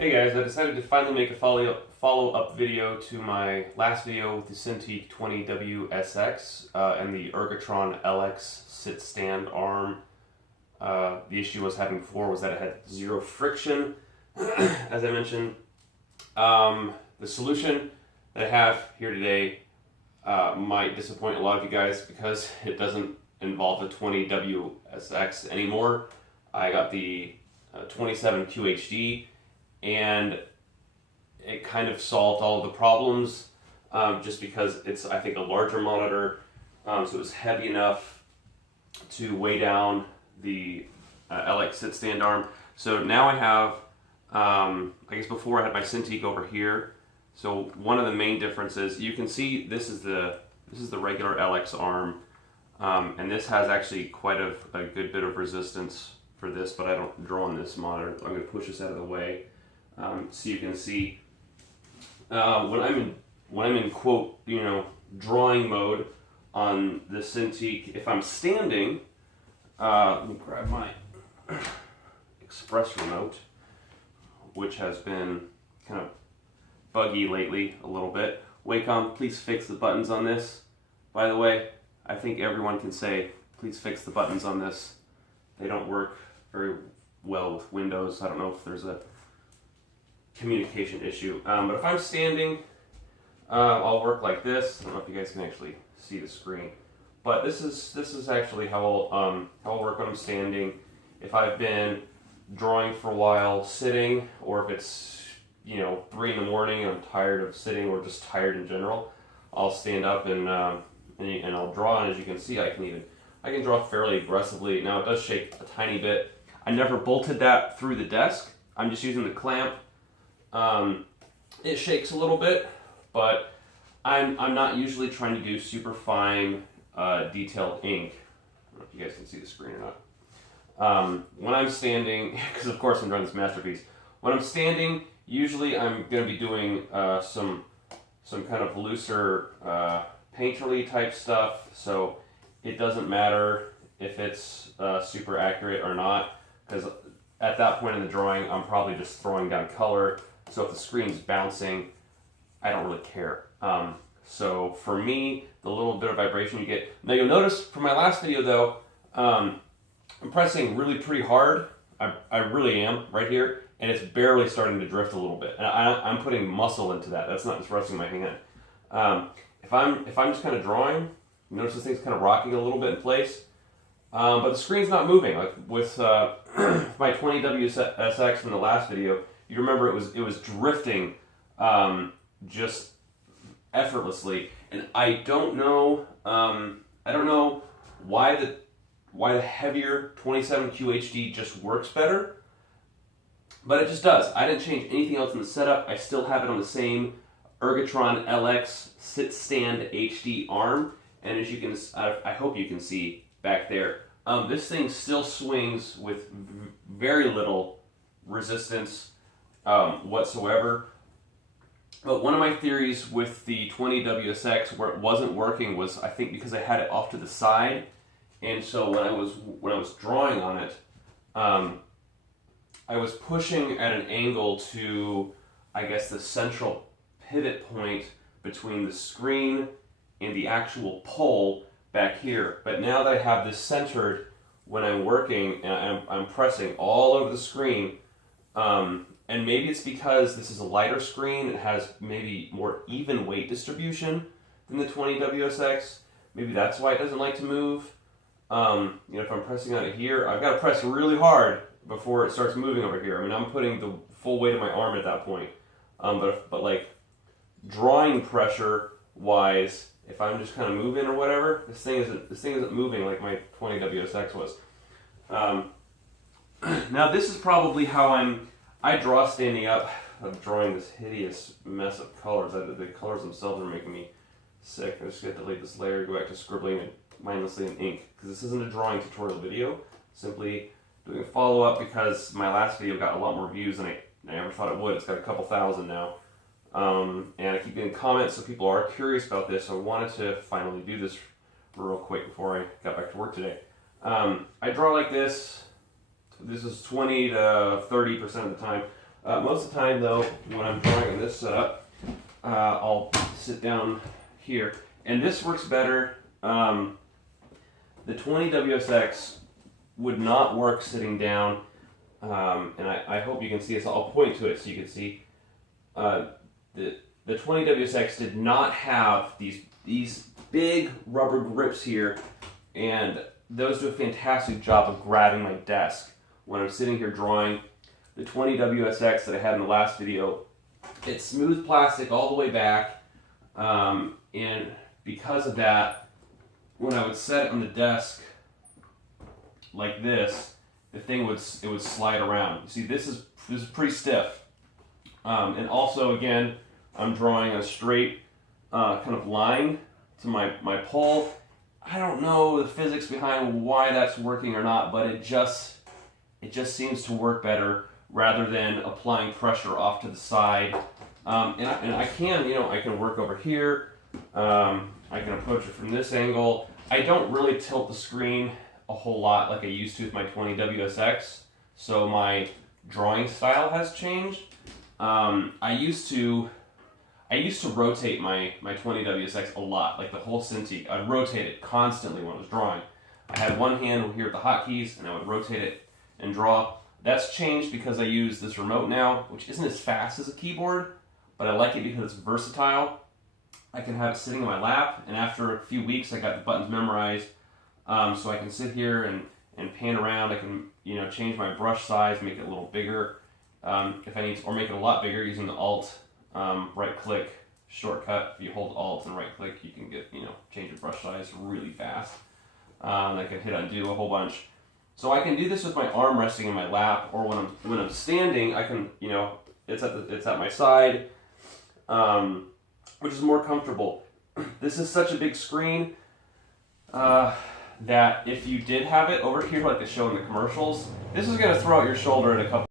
Hey guys, I decided to finally make a follow-up video to my last video with the Cintiq 20WSX and the Ergotron Lx sit stand arm. The issue I was having before was that it had zero friction, as I mentioned. The solution that I have here today might disappoint a lot of you guys because it doesn't involve the 20WSX anymore. I got the 27 QHD, and it kind of solved all of the problems just because it's, I think, a larger monitor, so it was heavy enough to weigh down the LX sit stand arm. So now I have, I guess before I had my Cintiq over here. So one of the main differences, you can see this is the regular LX arm, and this has actually quite a good bit of resistance for this, but I don't draw on this monitor. I'm going to push this out of the way. So you can see when I'm in quote, drawing mode on the Cintiq, if I'm standing, let me grab my express remote, which has been kind of buggy lately a little bit. Wacom, please fix the buttons on this. By the way, I think everyone can say, please fix the buttons on this. They don't work very well with Windows. I don't know if there's a communication issue, but if I'm standing, I'll work like this. I don't know if you guys can actually see the screen, but this is actually how I'll work when I'm standing. If I've been drawing for a while sitting, or if it's 3 in the morning, I'm tired of sitting or just tired in general, I'll stand up and I'll draw. And as you can see, I can draw fairly aggressively. Now it does shake a tiny bit. I never bolted that through the desk. I'm just using the clamp. It shakes a little bit, but I'm not usually trying to do super fine detailed ink. I don't know if you guys can see the screen or not. When I'm standing, because of course I'm drawing this masterpiece, when I'm standing, usually I'm going to be doing some kind of looser painterly type stuff, so it doesn't matter if it's super accurate or not, because at that point in the drawing I'm probably just throwing down color. So if the screen's bouncing, I don't really care. So for me, the little bit of vibration you get. Now you'll notice from my last video though, I'm pressing really pretty hard. I really am right here, and it's barely starting to drift a little bit. And I'm putting muscle into that. That's not just resting my hand. If I'm just kind of drawing, notice this thing's kind of rocking a little bit in place. But the screen's not moving. Like with my 20WSX from the last video, you remember it was drifting just effortlessly, and I don't know why the heavier 27 QHD just works better, but it just does. I didn't change anything else in the setup. I still have it on the same Ergotron Lx sit stand HD arm, and as you can, I hope you can see back there, this thing still swings with very little resistance whatsoever. But one of my theories with the 20WSX where it wasn't working was, I think, because I had it off to the side, and so when I was drawing on it, I was pushing at an angle to, I guess, the central pivot point between the screen and the actual pole back here. But now that I have this centered when I'm working, and I'm pressing all over the screen, and maybe it's because this is a lighter screen, it has maybe more even weight distribution than the 20WSX. Maybe that's why it doesn't like to move. If I'm pressing on it here, I've got to press really hard before it starts moving over here. I mean, I'm putting the full weight of my arm at that point. But like drawing pressure wise, if I'm just kind of moving or whatever, this thing isn't moving like my 20WSX was. Now this is probably how I draw standing up. I'm drawing this hideous mess of colors. The colors themselves are making me sick. I just got to delete this layer, go back to scribbling it mindlessly in ink, because this isn't a drawing tutorial video. Simply doing a follow-up because my last video got a lot more views than I ever thought it would. It's got a couple thousand now. And I keep getting comments, so people are curious about this. So I wanted to finally do this real quick before I got back to work today. I draw like this. This is 20 to 30% of the time. Most of the time, though, when I'm drawing this setup, I'll sit down here, and this works better. The 20WSX would not work sitting down, and I hope you can see this. I'll point to it so you can see. The 20WSX did not have these big rubber grips here, and those do a fantastic job of grabbing my desk when I'm sitting here drawing. The 20WSX that I had in the last video, it's smooth plastic all the way back, and because of that, when I would set it on the desk like this, the thing would slide around. You see, this is pretty stiff, and also again, I'm drawing a straight kind of line to my pole. I don't know the physics behind why that's working or not, but it just seems to work better rather than applying pressure off to the side. And I can work over here. I can approach it from this angle. I don't really tilt the screen a whole lot like I used to with my 20WSX, so my drawing style has changed. I used to rotate my 20WSX a lot, like the whole Cintiq. I'd rotate it constantly when I was drawing. I had one hand here with the hotkeys, and I would rotate it and draw. That's changed because I use this remote now, which isn't as fast as a keyboard, but I like it because it's versatile. I can have it sitting in my lap, and after a few weeks, I got the buttons memorized, so I can sit here and pan around. I can change my brush size, make it a little bigger if I need to, or make it a lot bigger using the Alt right-click shortcut. If you hold Alt and right-click, you can get change your brush size really fast. I can hit undo a whole bunch. So I can do this with my arm resting in my lap, or when I'm standing, I can it's at my side, which is more comfortable. This is such a big screen that if you did have it over here like they show in the commercials, this is going to throw out your shoulder at a couple